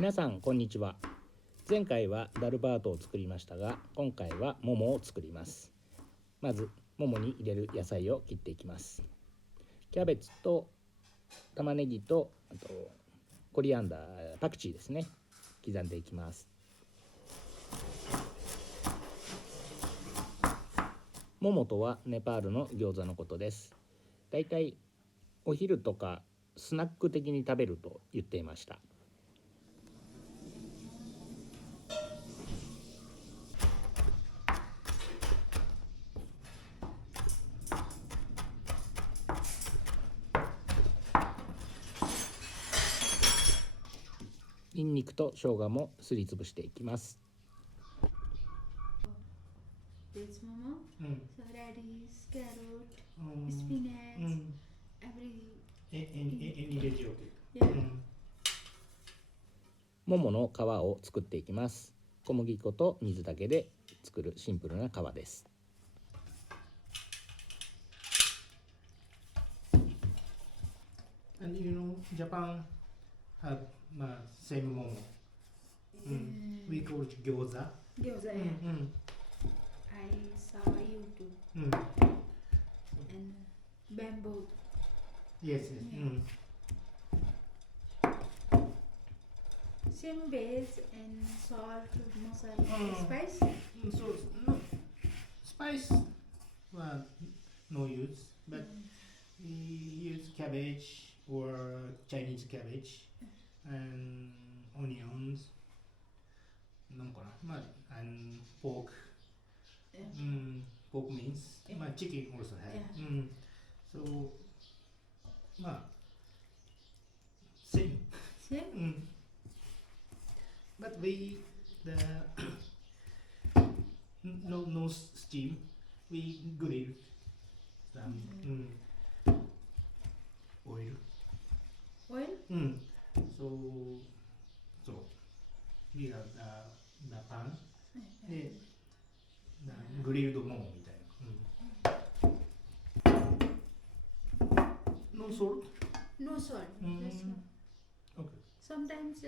皆さんこんにちは。前回はダルバートを作りましたが、今回はモモを作ります。まずモモに入れる野菜を切っていきます。キャベツと玉ねぎとあとコリアンダー、パクチーですね、刻んでいきます。モモとはネパールの餃子のことです。だいたいお昼とかスナック的に食べると言っていました。ニンニクと生姜もすりつぶしていきます。This momo, so radish, carrot, spinach, Any veggie okay. yeah. ももの皮を作っていきます。小麦粉と水だけで作るシンプルな皮です。And you know, Japan have same momo. We call it gyoza. Gyoza, yeah. I saw YouTube and bamboo. Yes, Same base and salt, masala, spice. So no spice, well, no use, but we use cabbage or Chinese cabbage and onions, and pork. Pork means chicken also have. So same. Same. But we the no steam. We grill some oil. Oil. So we have the pan でグリルドモモみたいな。No salt. No salt. Just no. Okay. Sometimes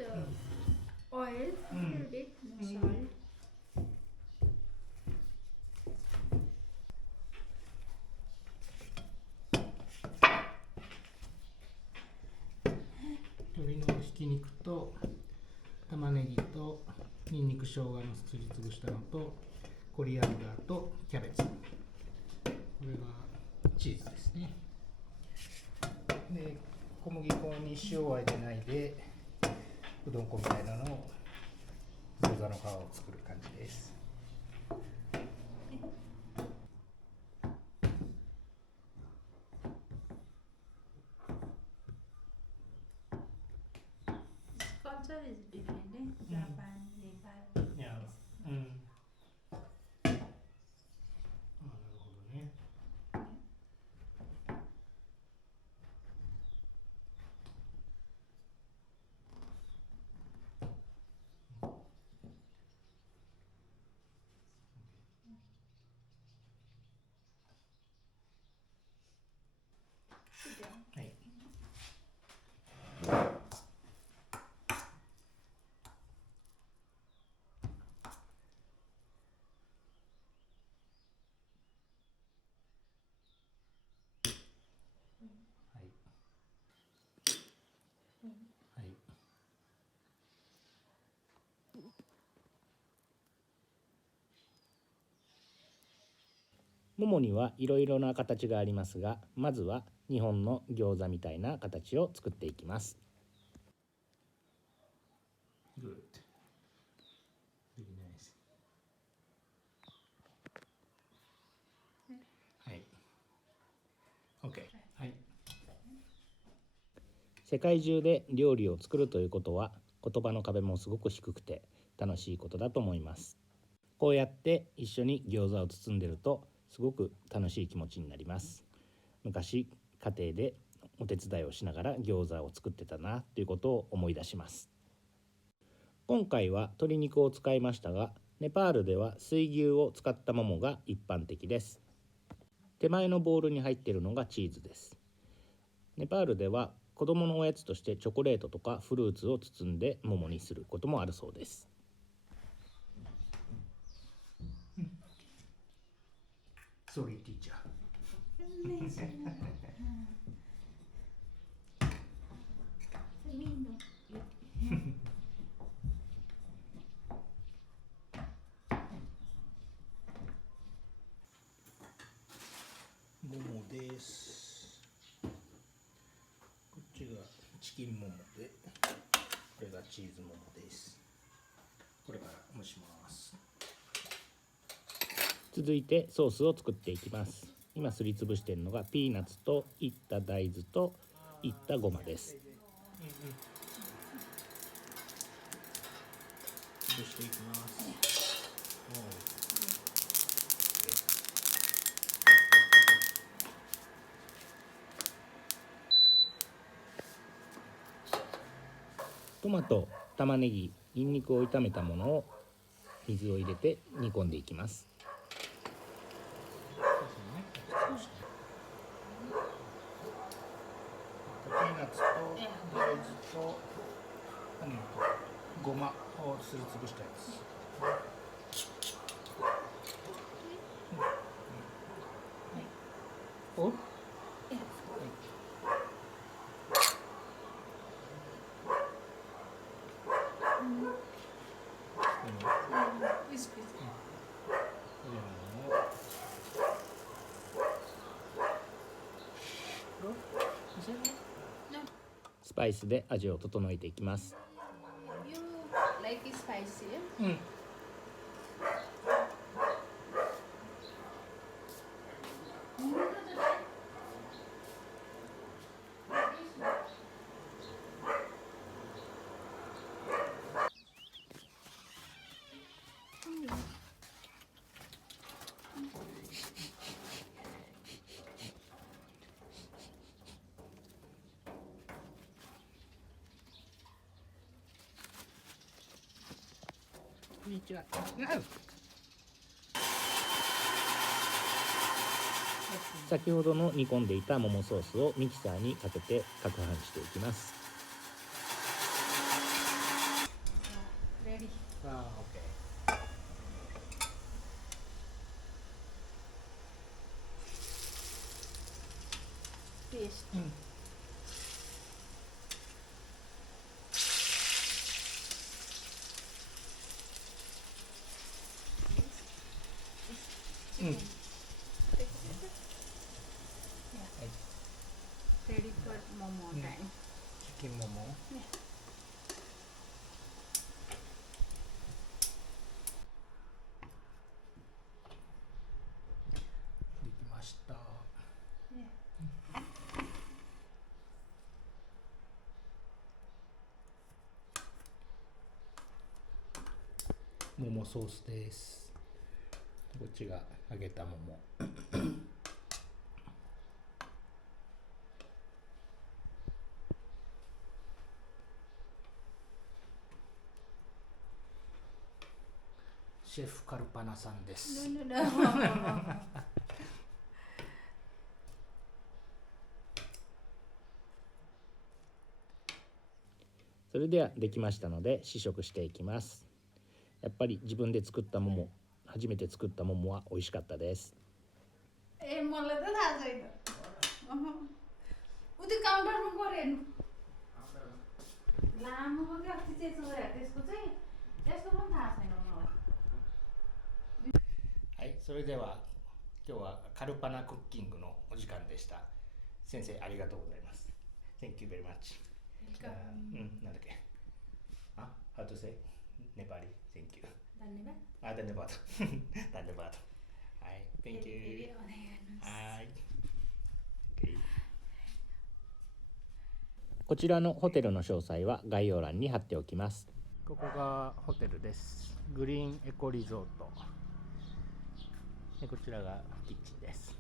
oil, a little bit, no salt. 鶏のひき肉と玉ねぎとニンニク生姜のすりつぶしたのとコリアンダーとキャベツ、これがチーズですね。で小麦粉に塩をあえてないでうどん粉みたいなのを餃子の皮を作る感じです。Culture is different, eh? Japan, Nepal. Yeah. なるほどね。Sit down. はい。はい。ももにはいろいろな形がありますが、まずは日本の餃子みたいな形を作っていきます。Good. Very nice. はい。OK。はい。世界中で料理を作るということは言葉の壁もすごく低くて楽しいことだと思います。こうやって一緒に餃子を包んでるとすごく楽しい気持ちになります。昔家庭でお手伝いをしながら餃子を作ってたなということを思い出します。今回は鶏肉を使いましたが、ネパールでは水牛を使ったももが一般的です。手前のボウルに入っているのがチーズです。ネパールでは子供のおやつとしてチョコレートとかフルーツを包んで桃にすることもあるそうです。Sorry, teacher. 桃です。こっちがチキン桃で、これがチーズ桃です。これから蒸します。続いてソースを作っていきます。今すりつぶしているのがピーナッツといった大豆といったごまです。潰していきます。トマト、玉ねぎ、ニンニクを炒めたものを水を入れて煮込んでいきます。ピーナッツと大豆とごまをすりつぶしたやつ。おスパイスで味を整えていきます。You like it spicy? うん。こんにちは。先ほどの煮込んでいた桃ソースをミキサーにかけて攪拌していきます。Ready. あ、OK。Paste. うん。 Yeah. Ready for momo time. チキン桃。Yeah. できました。Yeah. 桃ソースです。こっちが揚げた桃。シェフカルパナさんです。 No, no, no. それではできましたので試食していきます。やっぱり自分で作った桃、初めて作った桃は美味しかったです。मलाई त थाहा छैन. उति काउन्टरमा गऱ्यो हेर्नु. लामो पनि अस्ति चेक गरेको त्यसको चाहिँ त्यसको पनि थाहा छैन मलाई. はい、それでは今日はカルパナクッキングのお時間でした。先生ありがとうございます。Thank you very much. なんだっけ。How to say? ネパリ Thank you. धन्यवाद. ダネバード。ダネバード。はい、Thank you. はい。こちらのホテルの詳細は概要欄に貼っておきます。ここがホテルです。グリーンエコリゾート。でこちらがキッチンです。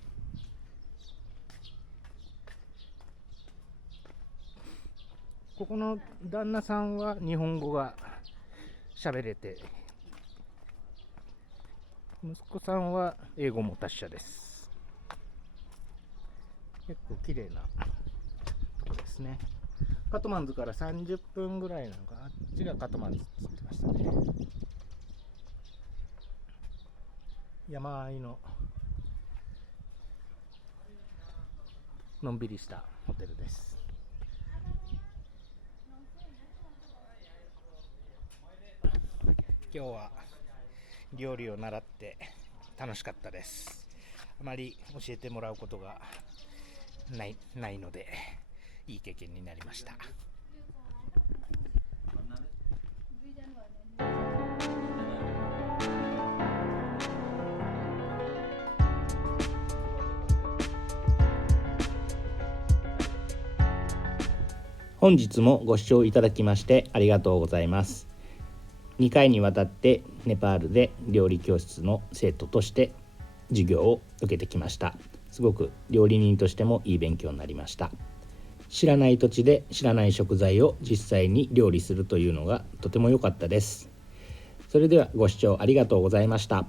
ここの旦那さんは日本語が喋れて、息子さんは英語も達者です。結構綺麗なとこですね。カトマンズから30分ぐらいなのか、あっちがカトマンズって言ってましたね。山あいののんびりしたホテルです。今日は料理を習って楽しかったです。あまり教えてもらうことがないのでいい経験になりました。本日もご視聴いただきましてありがとうございます。2回にわたってネパールで料理教室の生徒として授業を受けてきました。すごく料理人としてもいい勉強になりました。知らない土地で知らない食材を実際に料理するというのがとても良かったです。それではご視聴ありがとうございました。